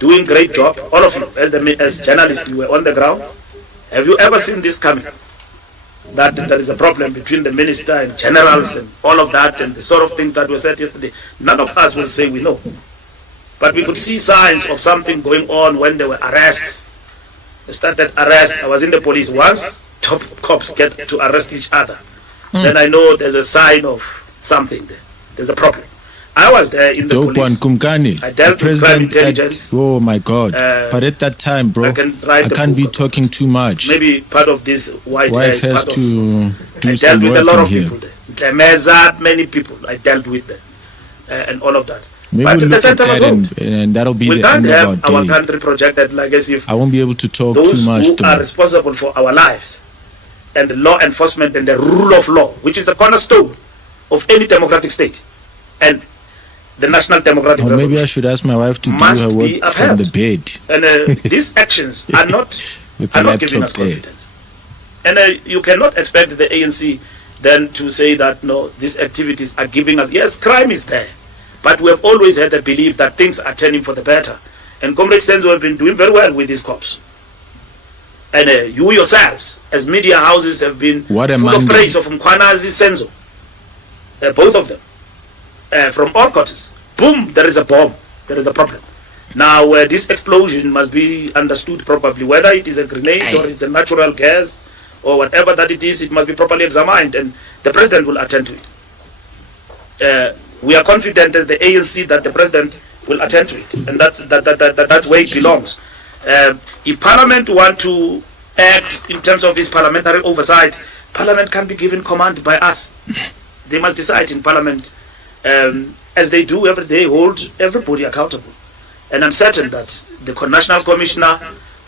doing great job. All of you, as journalists, you were on the ground. Have you ever seen this coming? That there is a problem between the minister and generals and all of that, and the sort of things that were said yesterday? None of us will say we know. But we could see signs of something going on when there were arrests. They started arrests. I was in the police once. Top cops get to arrest each other. Then I know there's a sign of something there. There's a problem. I was there in the police. Kumkani, I dealt with crime intelligence. Oh my God. But at that time, bro, I can't be talking too much. Maybe part of this white wife has to do some work in here. I dealt with a lot of people there. Many people, I dealt with them. And all of that. Maybe we'll look at that and that'll be the end of our day. We can't have our country projected like as if I won't be able to talk those too much. Those who are responsible for our lives and the law enforcement and the rule of law, which is a cornerstone of any democratic state, and the National Democratic Republic. Maybe I should ask my wife to do her work from the bed. And these actions are not giving us confidence. And you cannot expect the ANC then to say that, no, these activities are giving us... Yes, crime is there. But we have always had the belief that things are turning for the better. And Comrade Senzo have been doing very well with these cops. And you yourselves, as media houses, have been full of praise of Mkhwanazi, Senzo. Both of them. from all quarters. Boom, there is a bomb, there is a problem. Now, this explosion must be understood properly, whether it is a grenade or it's a natural gas or whatever that it is, it must be properly examined, and the president will attend to it. We are confident as the ANC that the president will attend to it, and that way it belongs. If Parliament want to act in terms of its parliamentary oversight, Parliament can be given command by us. They must decide in Parliament, as they do every day, hold everybody accountable. And I'm certain that the National Commissioner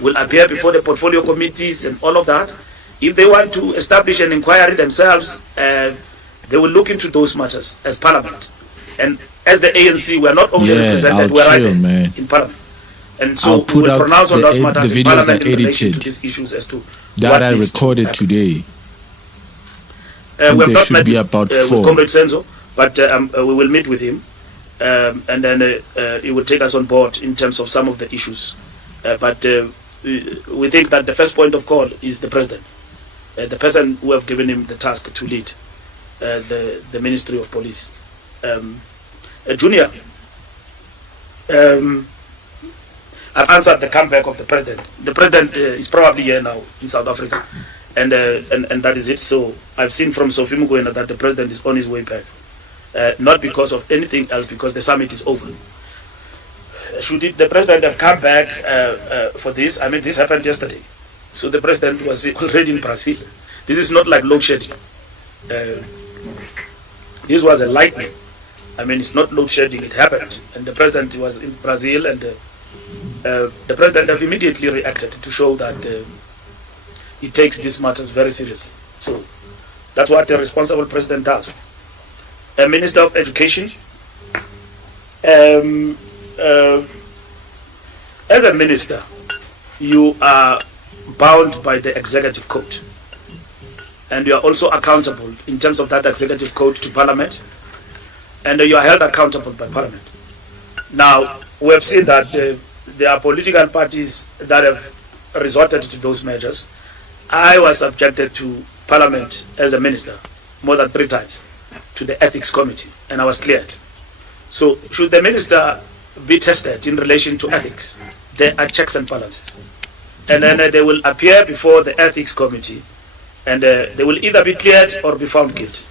will appear before the portfolio committees and all of that. If they want to establish an inquiry themselves, they will look into those matters as Parliament. And as the ANC, we are not only represented, we are right in Parliament. And so we will pronounce on those matters in Parliament in relation to these issues as to that I recorded today. We have not should met be about with 4. Comrade Senzo, but we will meet with him, and then he will take us on board in terms of some of the issues. But we think that the first point of call is the president, the person who have given him the task to lead the Ministry of Police. Junior, I've answered the comeback of the president. The president is probably here now in South Africa, and that is it. So I've seen from Sophie Mkhwanazi that the president is on his way back, not because of anything else, because the summit is over. Should the president have come back for this? I mean, this happened yesterday, so the president was already in Brazil. This is not like load shedding. This was a lightning. I mean, it's not load shedding. It happened, and the president was in Brazil, and the president have immediately reacted to show that he takes these matters very seriously. So that's what a responsible president does. A Minister of Education, as a minister, you are bound by the executive code, and you are also accountable in terms of that executive code to Parliament, and you are held accountable by Parliament. Now, we have seen that there are political parties that have resorted to those measures. I was subjected to Parliament as a minister more than 3 times to the Ethics Committee, and I was cleared. So should the minister be tested in relation to ethics, there are checks and balances. And then they will appear before the Ethics Committee, and they will either be cleared or be found guilty.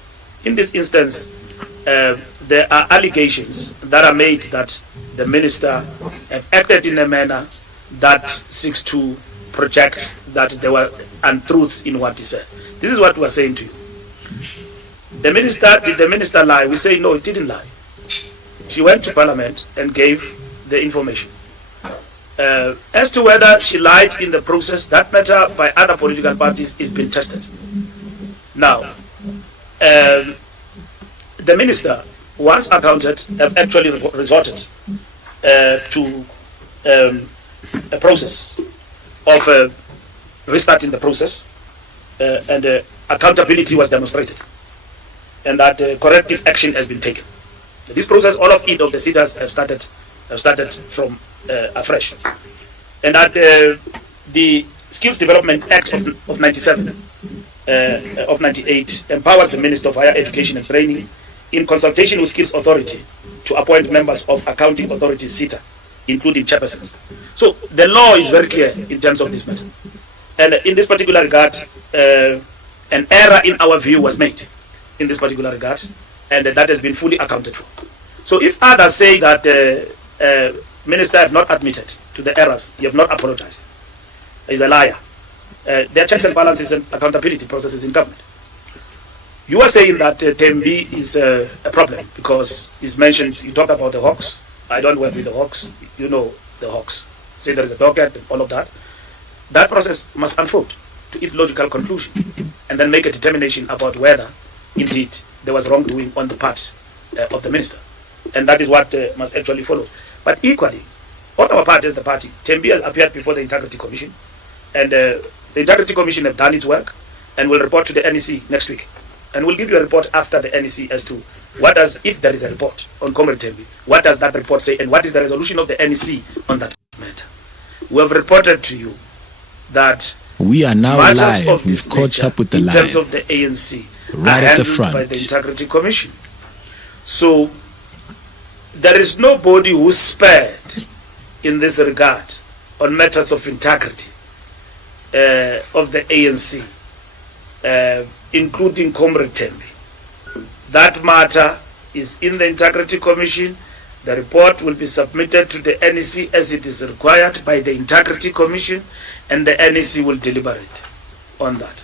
In this instance, there are allegations that are made that the minister have acted in a manner that seeks to project that there were untruths in what he said. This is what we are saying to you. Did the minister lie? We say no, he didn't lie. She went to Parliament and gave the information. As to whether she lied in the process, that matter by other political parties is being tested. Now, the minister, once accounted, have actually resorted to a process of restarting the process, and accountability was demonstrated, and that corrective action has been taken. So this process, all of it of the sitters have started from afresh, and that the Skills Development Act of 97, of 98 empowers the Minister of Higher Education and Training, in consultation with Skills Authority, to appoint members of Accounting Authority SITA, including chairpersons. So the law is very clear in terms of this matter. And in this particular regard, an error in our view was made in this particular regard, and that has been fully accounted for. So if others say that minister have not admitted to the errors, you have not apologized, is a liar. There are checks and balances and accountability processes in government. You are saying that Tembi is a problem because it's mentioned, you talk about the hawks. I don't work with the hawks. You know the hawks. Say there is a docket and all of that. That process must unfold to its logical conclusion and then make a determination about whether indeed there was wrongdoing on the part of the minister. And that is what must actually follow. But equally, on our part as the party, Tembi has appeared before the Integrity Commission, and the Integrity Commission have done its work and will report to the NEC next week. And we'll give you a report after the NEC as to what does, if there is a report on Comrade Tembi, what does that report say and what is the resolution of the NEC on that matter. We have reported to you that we are now live. We've caught up with the live. In terms of the ANC, right at the front by the Integrity Commission. So there is nobody who's spared in this regard on matters of integrity of the ANC, including Comrade Tembi. That matter is in the Integrity Commission. The report will be submitted to the NEC as it is required by the Integrity Commission, and the NEC will deliberate on that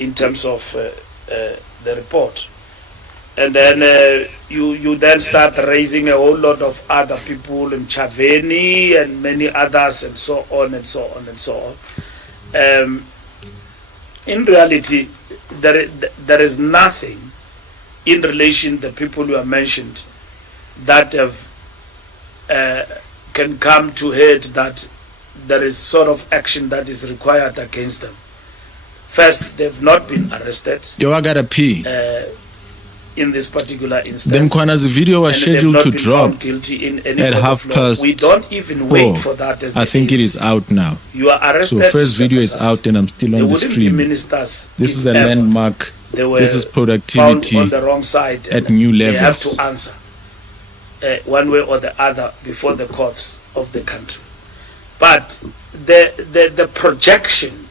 in terms of the report. And then you then start raising a whole lot of other people, in Chaveni and many others, and so on and so on and so on. In reality, there is nothing in relation to the people who are mentioned that can come to head that there is sort of action that is required against them. First, they've not been arrested. Yo, I gotta pee. In this particular instance. The Mkhwanazi video was scheduled to drop at 4:30. We don't even wait for that. As I think it is out now. You are arrested. So first video is out and I'm still on the stream. Ministers, this is a landmark. This is productivity on the wrong side at new levels. They have to answer one way or the other before the courts of the country. But the projection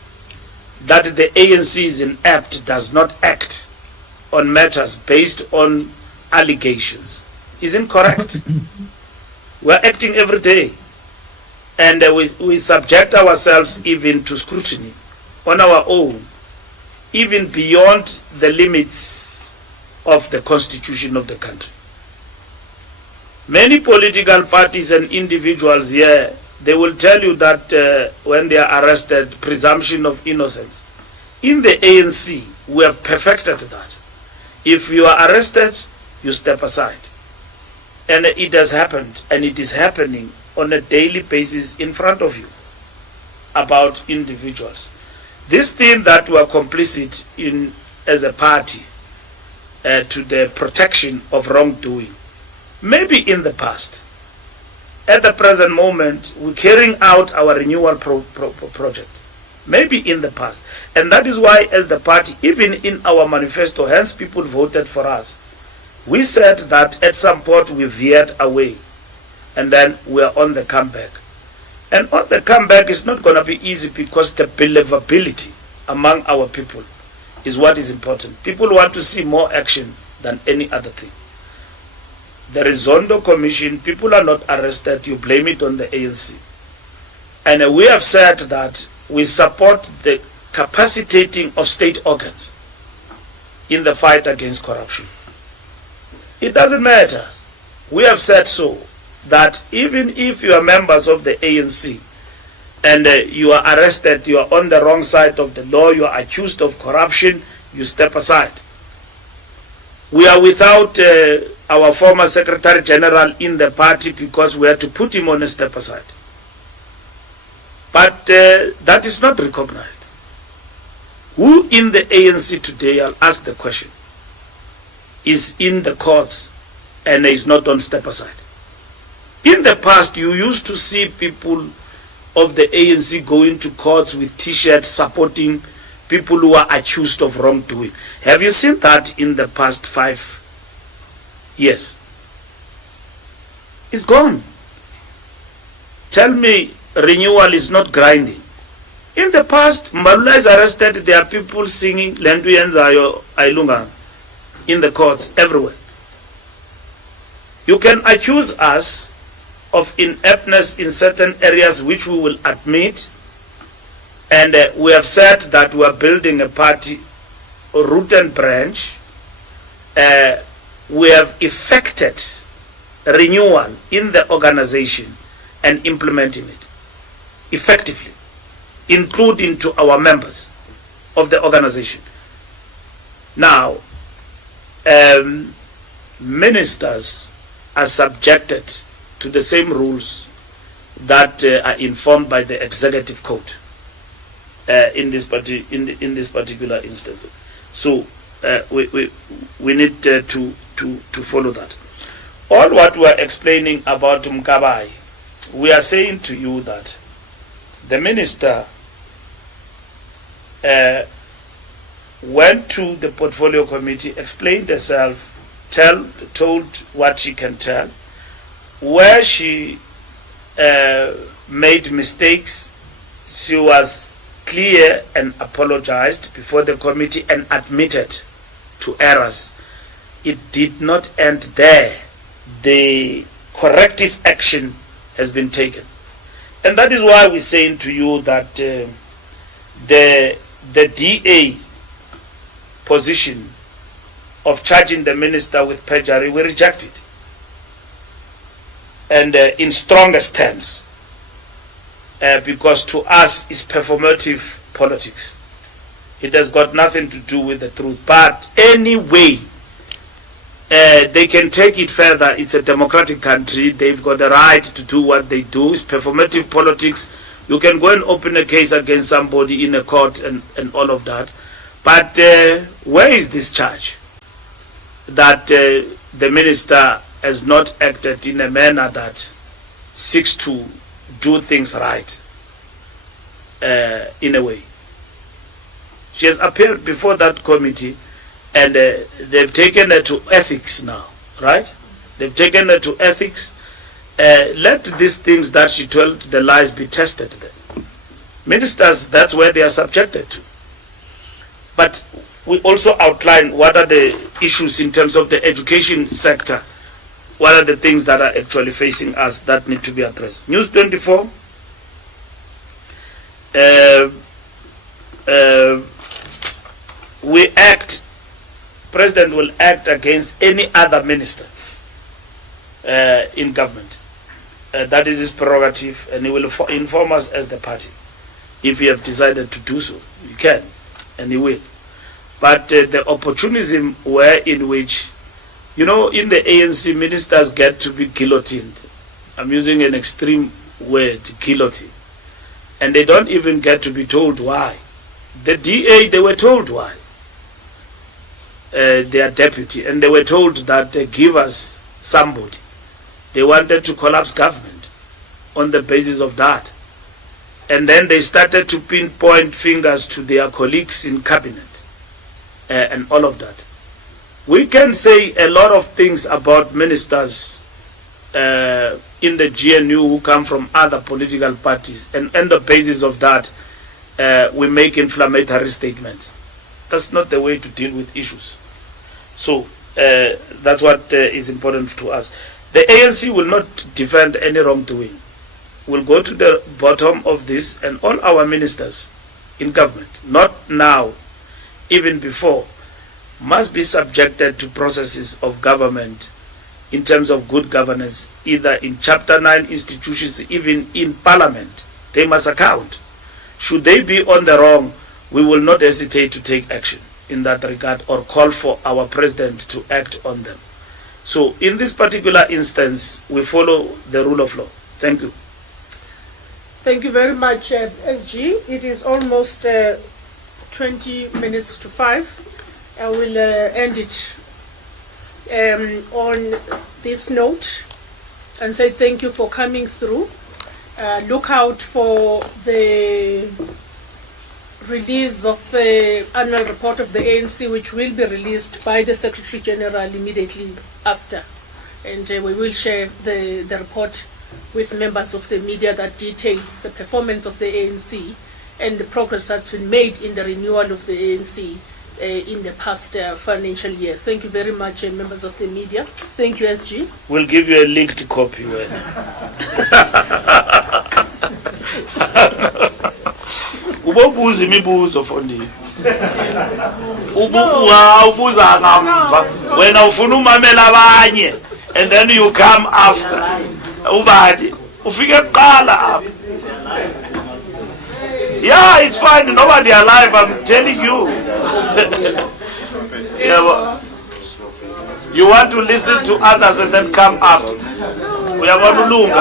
that the ANC is inept, does not act on matters based on allegations is incorrect. We're acting every day, and we subject ourselves even to scrutiny on our own, even beyond the limits of the constitution of the country. Many political parties and individuals here, they will tell you that when they are arrested, presumption of innocence. In the ANC, we have perfected that. If you are arrested, you step aside. And it has happened, and it is happening on a daily basis in front of you about individuals. This thing that we are complicit in as a party to the protection of wrongdoing, maybe in the past. At the present moment, we're carrying out our renewal project. Maybe in the past. And that is why, as the party, even in our manifesto, hence people voted for us, we said that at some point we veered away, and then we are on the comeback. And on the comeback is not going to be easy, because the believability among our people is what is important. People want to see more action than any other thing. The Rezondo Commission, people are not arrested, you blame it on the ANC. And we have said that we support the capacitating of state organs in the fight against corruption. It doesn't matter. We have said so, that even if you are members of the ANC and you are arrested, you are on the wrong side of the law, you are accused of corruption, you step aside. We are without our former Secretary General in the party because we had to put him on a step aside. But that is not recognized. Who in the ANC today, I'll ask the question, is in the courts and is not on step aside? In the past, you used to see people of the ANC going to courts with T-shirts supporting people who are accused of wrongdoing. Have you seen that in the past 5 years? It's gone. Tell me renewal is not grinding. In the past, Mbalula is arrested, there are people singing Lenduyenzayo Ailunga in the courts everywhere. You can accuse us of ineptness in certain areas which we will admit, and we have said that we are building a party, a root and branch. We have effected renewal in the organization and implementing it effectively, including to our members of the organization. Now, ministers are subjected to the same rules that are informed by the executive code in this particular instance. So we need to follow that. All what we are explaining about Mkabai, we are saying to you that the minister went to the portfolio committee, explained herself told what she can tell. Where she made mistakes, she was clear and apologized before the committee and admitted to errors. It did not end there. The corrective action has been taken. And that is why we're saying to you that the DA position of charging the minister with perjury, we reject it. And in strongest terms, because to us it's performative politics. It has got nothing to do with the truth. But anyway, they can take it further. It's a democratic country. They've got the right to do what they do. It's performative politics. You can go and open a case against somebody in a court and all of that. But where is this charge? That the minister has not acted in a manner that seeks to do things right in a way. She has appeared before that committee and they've taken her to ethics now, right? They've taken her to ethics. Let these things that she told, the lies, be tested then. Ministers, that's where they are subjected to. But we also outline what are the issues in terms of the education sector. What are the things that are actually facing us that need to be addressed? News 24. President will act against any other minister in government. That is his prerogative, and he will inform us as the party. If he have decided to do so, he can, and he will. But the opportunism in which, you know, in the ANC, ministers get to be guillotined. I'm using an extreme word, guillotine. And they don't even get to be told why. The DA, they were told why. Their deputy, and they were told that they give us somebody. They wanted to collapse government on the basis of that. And then they started to pinpoint fingers to their colleagues in cabinet and all of that. We can say a lot of things about ministers in the GNU who come from other political parties, and on the basis of that, we make inflammatory statements. That's not the way to deal with issues. So that's what is important to us. The ANC will not defend any wrongdoing. We'll go to the bottom of this, and all our ministers in government, not now, even before, must be subjected to processes of government in terms of good governance, either in Chapter 9 institutions, even in Parliament. They must account. Should they be on the wrong, we will not hesitate to take action in that regard or call for our president to act on them. So in this particular instance, we follow the rule of law. Thank you. Thank you very much, SG. It is almost 20 minutes to 5. I will end it on this note and say thank you for coming through. Look out for the release of the annual report of the ANC, which will be released by the Secretary General immediately after. And we will share the report with members of the media that details the performance of the ANC and the progress that's been made in the renewal of the ANC in the past financial year. Thank you very much, members of the media. Thank you, SG. We'll give you a linked copy. Ubobuza imibuzo Fondini. Ubuza ngamva. Wena ufuna umamela abanye and then you come after. Ubadi ufike kuqala apha. Yeah, it's fine. Nobody alive, I'm telling you. Yeah, you want to listen to others and then come after. We are going to look.